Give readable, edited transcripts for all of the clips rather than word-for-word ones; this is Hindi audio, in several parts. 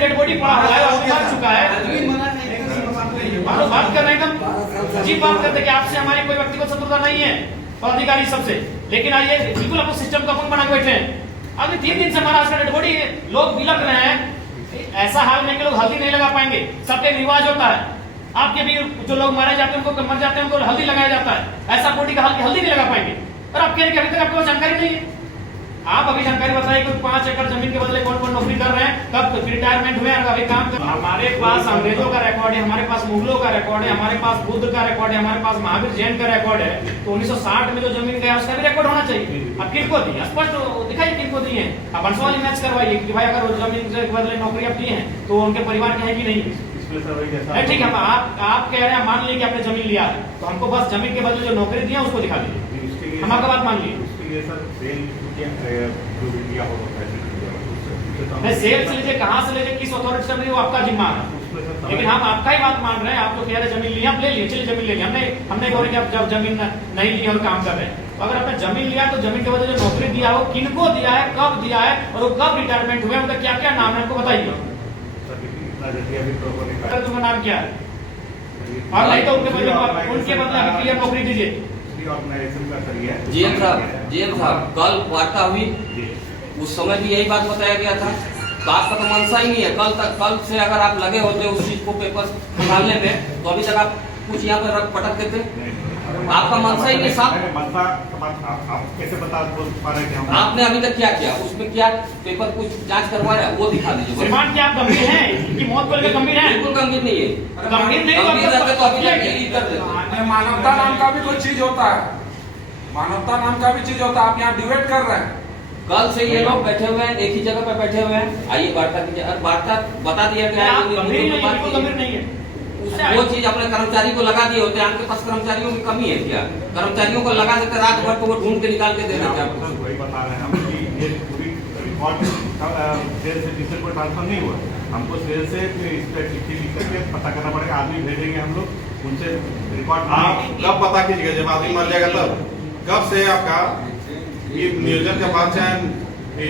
डेड बॉडी पड़ा हुआ है, आपको मर चुका है। हम लोग बात कर रहे हैं, जी बात करते कि आपसे हमारी कोई व्यक्तिगत शत्रुता नहीं है और अधिकारी सबसे, लेकिन आइए बिल्कुल आपको सिस्टम का अपन बना के बैठे हैं। अभी 3 दिन से महाराष्ट्र का डेड बॉडी लोग बिलख रहे हैं। ऐसा हाल में कि लोग हल्दी नहीं लगा पाएंगे, सबका एक रिवाज होता है। आपके भी जो लोग मारे जाते हैं, उनको मर जाते हैं, उनको हल्दी लगाया जाता है। ऐसा बॉडी का हल्दी नहीं लगा पाएंगे। और आप कह रहे हैं कि अभी तक आपको जानकारी नहीं है। आप अभी जानकारी बताइए कि 5 एकड़ जमीन के बदले कौन कौन नौकरी कर रहे हैं, कब रिटायरमेंट हुए और अभी काम कर। हमारे पास अंग्रेजों का रिकॉर्ड है, हमारे पास मुगलों का रिकॉर्ड है, हमारे पास बुद्ध का रिकॉर्ड है, हमारे पास महावीर जैन का रिकॉर्ड है। तो 1960 में जो जमीन गया उसका भी रिकॉर्ड होना चाहिए। अब किनको दी स्पष्ट दिखाइए किनको दी है। अब वंशवाली मैच करवाइए कि भाई अगर जमीन के बदले नौकरी आप दी है तो उनके परिवार के है कि नहीं है। ठीक है, आप कह रहे हैं मान लीजिए कि आपने जमीन लिया है, तो हमको बस जमीन के बदले जो नौकरी दी है उसको दिखा दीजिए, हम आपका बात मान लीजिए। सेल से लीजिए, कहाँ से लीजिए, किस अथॉरिटी से लीजिए, वो आपका जिम्मा है। लेकिन हम आपका ही बात मान रहे हैं। आप तो कह रहे जमीन लिया, आप ले लिए, चलिए जमीन ले लिया। हमने कहा कि आप जब जमीन नहीं ली और काम कर रहे हैं, तो अगर आपने जमीन लिया तो जमीन के बदले जो नौकरी दिया हो, किनको दिया है, कब दिया है और वो कब रिटायरमेंट हुए, उनका क्या क्या नाम है हमको बताइए। तुम्हारा नाम क्या है? और नहीं तो उनके बदले क्लियर नौकरी दीजिए। जीएम साहब कल वार्ता हुई, उस समय भी यही बात बताया गया था। तो आपका तो मनसा ही नहीं है। कल से अगर आप लगे होते उस चीज को पेपर निकालने में, तो अभी तक आप कुछ यहाँ पर रख पटक देते। आपका मनसा ही नहीं साहब। आप कैसे बता पा रहे हैं? आपने अभी तक क्या किया, उसमें क्या पेपर कुछ जांच करवाया वो दिखा दीजिए। रिमांड क्या आप गंभीर हैं कि मौत को लेकर गंभीर हैं? बिल्कुल गंभीर नहीं है। गंभीर नहीं रहते तो अभी तक डिलीट कर देते। मानवता नाम का भी कोई चीज होता है, मानवता नाम का भी चीज होता है। आप यहाँ डिबेट कर रहे हैं। कल से ये लोग बैठे हुए हैं, एक ही जगह पर बैठे हुए हैं। आइए वार्ता कीजिए। और वार्ता बता दिया गया है, गंभीर नहीं है। वो चीज अपने कर्मचारी को लगा दिए होते हैं। आपके पास कर्मचारियों की कमी है क्या? कर्मचारियों को लगा देते रात भर, तो वो ढूंढ के निकाल के दे देते आपको। वही बता रहे हैं हम कि ये पूरी रिकॉर्ड सेल से डिजिटल को ट्रांसफर नहीं हुआ। हमको सेल से इस पर चिट्ठी लिख करके पता करना पड़ेगा। आदमी भेजेंगे हम लोग, उनसे रिकॉर्ड। आप कब पता कीजिएगा जब आदमी मर जाएगा तब? कब से आपका ये नियोजन का बात चाहे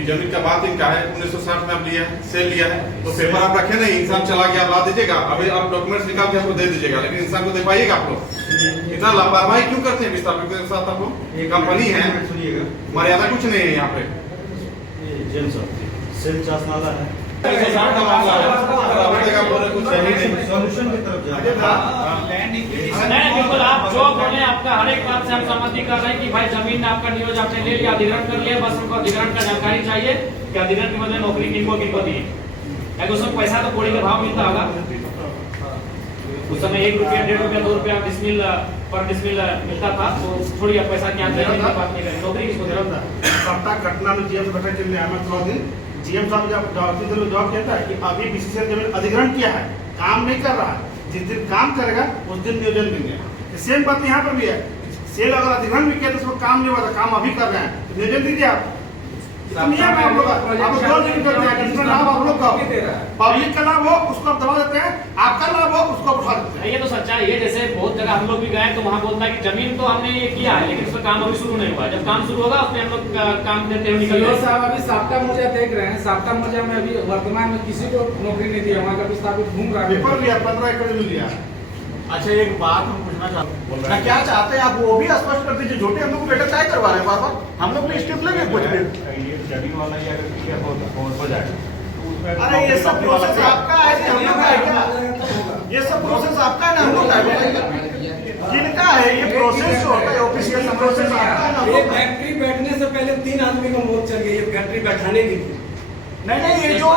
जमीन का बात इनका है, 1960 में आप लिया है, सेल लिया है, तो पेपर आप रखे नहीं, इंसान चला गया, आप ला दीजिएगा। अभी आप डॉक्यूमेंट्स निकाल के आपको दे दीजिएगा, लेकिन इंसान को दे पाइएगा आप लोग? इतना लापरवाही क्यों करते हैं विस्थापित के साथ? आप लोग कंपनी है, मर्यादा कुछ नहीं है यहाँ पे। सेल चासनाला है, सॉल्यूशन की तरफ नहीं, बिल्कुल आप जो बोले आपका हर एक बात से हम सहमति कर रहे हैं कि भाई जमीन आपका नियोजन आपने ले लिया, अधिग्रहण कर लिया, बस उनको अधिग्रहण का जानकारी चाहिए कि अधिग्रहण के बदले नौकरी किनको दी है। अगर उसमें पैसा तो कोड़ी का भाव मिलता होगा उस समय, 1 रुपया, 1.5 रुपया, 2 रुपया डिसमिल पर डिसमिल मिलता था। तो थोड़ी आप पैसा क्या बात नहीं करें, नौकरी किसको दे रहा था? सप्ताह घटना में जीएम बैठक के लिए जीएम साहब जब जवाब कहता है कि अभी बीसीसीएल जमीन अधिग्रहण किया है, काम नहीं कर रहा है, जिस दिन काम करेगा उस दिन नियोजन देंगे। सेम बात यहाँ पर भी है। सेल अगर अधिग्रहण भी किया तो उसको काम नहीं हुआ था, काम अभी कर रहे हैं, तो नियोजन दीजिए आप। आप लोग लाभ आप लोग का, पब्लिक का लाभ हो उसको आप दबा देते हैं, आपका लाभ हो उसको उठा देते हैं। ये तो सच्चाई है। जैसे बहुत जगह हम लोग भी गए तो वहाँ बोलता है कि जमीन तो हमने ये किया है, लेकिन उसका काम अभी शुरू नहीं हुआ। जब काम शुरू होगा उसमें हम लोग काम देते हुए निकल जाएंगे। साहब अभी साप्ता मोजा देख रहे हैं, साप्ता मोजा में अभी वर्तमान में किसी को नौकरी नहीं दी है, वहाँ का विस्थापित घूम रहा है। पेपर लिया, 15 एकड़ जमीन लिया। अच्छा, एक बात हम पूछना चाहते हैं, क्या चाहते हैं आप वो भी स्पष्ट कर दीजिए। झूठे हम लोग बेटा क्या करवा रहे हैं बार बार, हम लोग भी स्टेप लेंगे कुछ भी। ये जमीन वाला ही अगर क्लियर हो जाए, अरे ये सब प्रोसेस आपका है कि हम लोग का है क्या? ये सब प्रोसेस आपका है ना, हम लोग का है? किनका है ये प्रोसेस? जो होता है ऑफिशियल प्रोसेस आपका है ना? ये फैक्ट्री बैठने से पहले 3 आदमी का मौत चल गई है फैक्ट्री बैठाने के लिए। नहीं, ये जो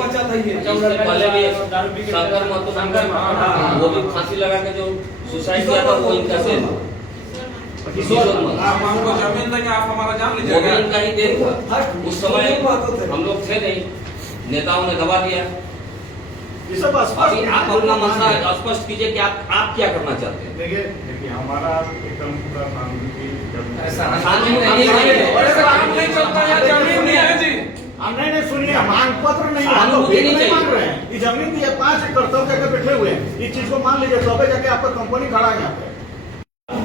बचा था ये पहले भी शंकर वो भी फांसी लगा के जो सुसाइड किया था वो इनका से आप हमको जमीन देंगे, आप हमारा जान वो भी लीजिएगा। इनका ही देन था। उस समय हम लोग थे नहीं, नेताओं ने दबा दिया। ये सब अभी आप अपना मसला स्पष्ट कीजिए कि आप क्या करना चाहते हैं। देखिए हमारा एकदम पूरा कानून की कानून नहीं चलता है, जमीन नहीं है जी। नहीं सुनिए, मांग पत्र नहीं, हम लोग भीख नहीं मांग रहे हैं। ये जमीन भी है, 5 एकड़ सब जगह बैठे हुए हैं। इस चीज को मान लीजिए, तो जाके आपका कंपनी खड़ा है यहाँ पे।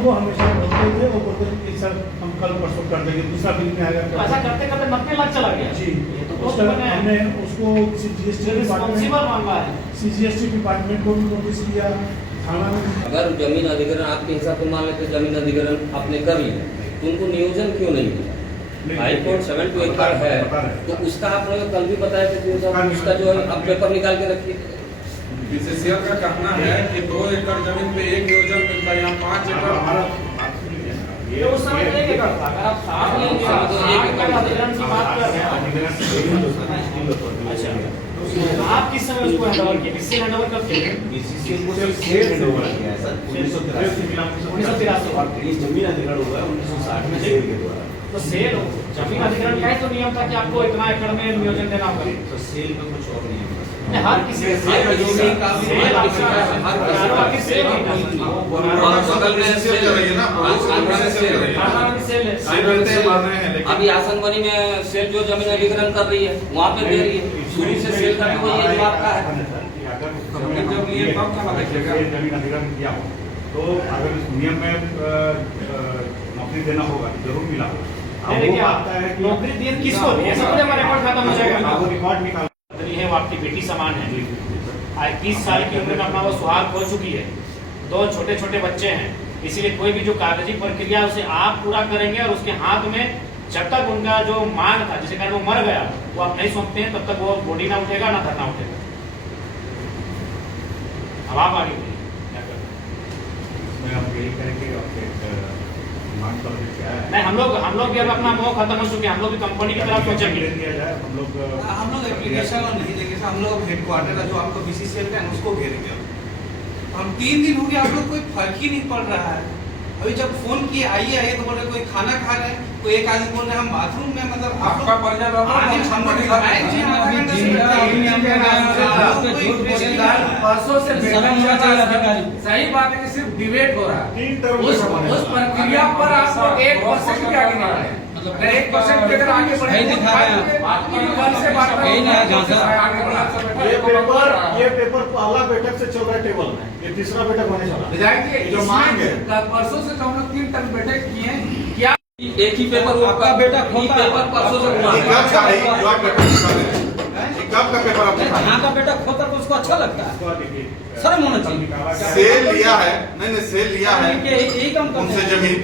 वो हमेशा बोलते थे, वो बोलते थे कि सर हम कल परसों कर देंगे, दूसरा बिल में आएगा। ऐसा करते करते 90 लाख चला गया। जी, ये तो पोस्ट बने हैं। हमने उसको जीएसटी रिस्पॉन्सिबल मांगा है। सीजीएसटी डिपार्टमेंट को भी नोटिस किया, थाना में। अगर जमीन अधिग्रहण आपके हिसाब से मान लेते जमीन अधिग्रहण आपने कर लिया तो उनको नियोजन क्यों नहीं मिला? हाई कोर्ट 7 to 8 बार है तो उसका आपने कल भी बताया कि उसका जो है आप पेपर निकाल के रखिए। बीसीसीएल का कहना है कि 2 एकड़ जमीन पे 1 नियोजन मिलता है, यहाँ 5 एकड़। ये उस समय 1 एकड़ था। अगर आप 7 एकड़ अधिग्रहण की बात कर रहे हैं, अच्छा तो आप किस समय उसको हैंडओवर किए? किससे हैंडओवर करते हैं? बीसीसीएल को सिर्फ सेल हैंडओवर किया है सर 1983 ये जमीन अधिग्रहण हुआ है 1960 में सेल के द्वारा। तो सेल जमीन अधिग्रहण का ही तो नियम था कि आपको इतना एकड़ में नियोजन देना होगा। तो सेल का कुछ और नहीं है। हर किसी का सेल हर किसी का सेल आपकी सेल नहीं था। बगल में सेल कर रही है ना, अभी आसनबनी में सेल जो जमीन अधिग्रहण कर रही है वहाँ पे दे रही है, शुरू से सेल का कोई ये जवाब का है। जब ये कब का देखिएगा जमीन अधिग्रहण किया हो तो अगर इस नियम में नौकरी देना होगा जरूर मिला होगा। अब वो आता है कि नौकरी दी किसको दी? ऐसा तो हमारा रिकॉर्ड खत्म हो जाएगा। वो रिकॉर्ड निकाल है वो आपकी बेटी समान है। आज 30 साल की उम्र में अपना वो सुहाग खो चुकी है, 2 छोटे छोटे बच्चे हैं, इसीलिए कोई भी जो कागजी प्रक्रिया है उसे आप पूरा करेंगे और उसके हाथ में जब तक उनका जो मांग था जिसके कारण वो मर गया वो आप नहीं सौंपते हैं तब तक वो बॉडी ना उठेगा ना धरना उठेगा। अब आप आगे बोलिए क्या करना है? इसमें हम यही करेंगे आपके मांग पर क्या है नहीं, हम लोग भी अब अपना मोह खत्म हो चुके हैं। हम लोग भी कंपनी की तरफ सोचेंगे। दिया जाए हम लोग एप्लीकेशन और नहीं देंगे सर, हम लोग हेडक्वार्टर का जो आपको बीसीसीएल का है उसको घेरेंगे। हम 3 दिन हो गया हम लोग कोई फर्क ही नहीं पड़ रहा है। अभी जब फोन किए आइए आइए तो बोल रहे कोई खाना खा रहे हैं, कोई एक आदमी बोल रहे हम बाथरूम में, मतलब आपका परिचय दो। परसों से सही बात है कि सिर्फ डिबेट हो रहा है। उस प्रक्रिया पर आप लोग 1% भी आगे नहीं बढ़े। 1% भी अगर आगे बढ़े ये पेपर पहला बैठक से चल रहा है टेबल में, ये तीसरा बैठक होने चला जो मांग है। परसों से हम लोग 3 टर्म बैठक किए हैं। क्या एक ही पेपर आपका बेटा पेपर परसों से हुआ है। कब का पेपर आप दिखा रहे हैं? यहाँ का बेटा खोता तो उसको अच्छा लगता है, शर्म होना चाहिए। सेल लिया है, नहीं सेल लिया है यही काम करते उनसे हैं। जमीन,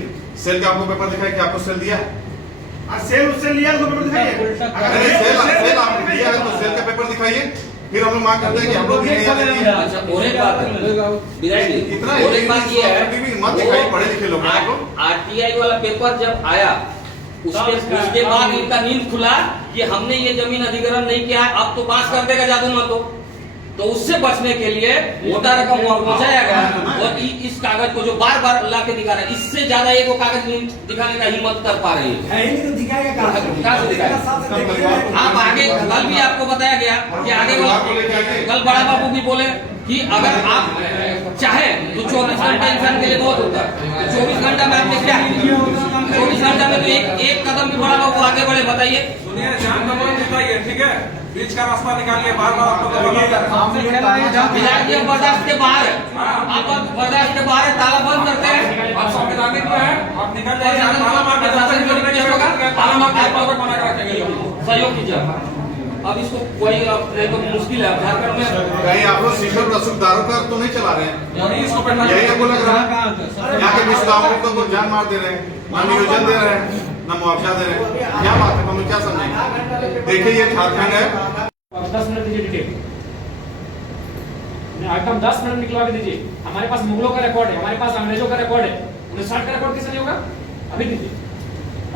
सेल का आपको पेपर दिखाया कि आपको सेल दिया है? सेल उससे लिया तो पेपर दिखाइए। अगर सेल आपने दिया है तो सेल का पेपर दिखाइए, फिर हम लोग मांग करते हैं कि हम लोग दिए या नहीं दिए। अच्छा और एक बात विधायक जी, इतना और एक बात ये है मत दिखाइए पढ़े लिखे लोग को। आरटीआई वाला पेपर जब आया उसके बाद इनका नींद खुला कि हमने ये जमीन अधिग्रहण नहीं किया है, अब तो पास कर देगा जादू मत तो उससे बचने के लिए मोटा रकम पहुंचाया गया और इस कागज को जो बार बार ला के दिखा रहे हैं, इससे ज्यादा एक वो कागज दिखाने का हिम्मत कर पा रहे हैं। आप आगे कल भी आपको बताया गया कि आगे कल बड़ा बाबू भी बोले कि अगर आप चाहे तो 24 घंटा इंसान के लिए बहुत होता है। 24 घंटा में आपने क्या 24 घंटा में तो एक कदम भी बड़ा बाबू आगे बढ़े, बताइए। सुनिए जान बताइए, ठीक है, बीच का रास्ता निकालिए, बार बार आप लोग बर्दाश्त के बाहर है, आप बर्दाश्त के बाहर है, ताला बंद करते हैं। आप संवैधानिक में है, आप निकल जाइए, सहयोग कीजिए। अब इसको कोई तो मुश्किल है झारखंड में। कहीं आप लोग शिक्षक रसूखदारों का तो नहीं चला रहे हैं? यही इसको यही आपको लग रहा है? यहाँ के विश्वविद्यालयों को जान मार दे रहे हैं, ना नियोजन दे रहे हैं, ना मुआवजा दे रहे हैं। क्या बात है, हम क्या समझेंगे? देखिए ये झारखंड है। 10 मिनट दीजिए डिटेल, आइटम 10 मिनट निकलवा के दीजिए। हमारे पास मुगलों का रिकॉर्ड है, हमारे पास अंग्रेजों का रिकॉर्ड है, 1960 का रिकॉर्ड किसने होगा? अभी दीजिए,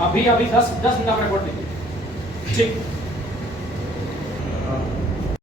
अभी 10 मिनट का रिकॉर्ड दीजिए। ठीक।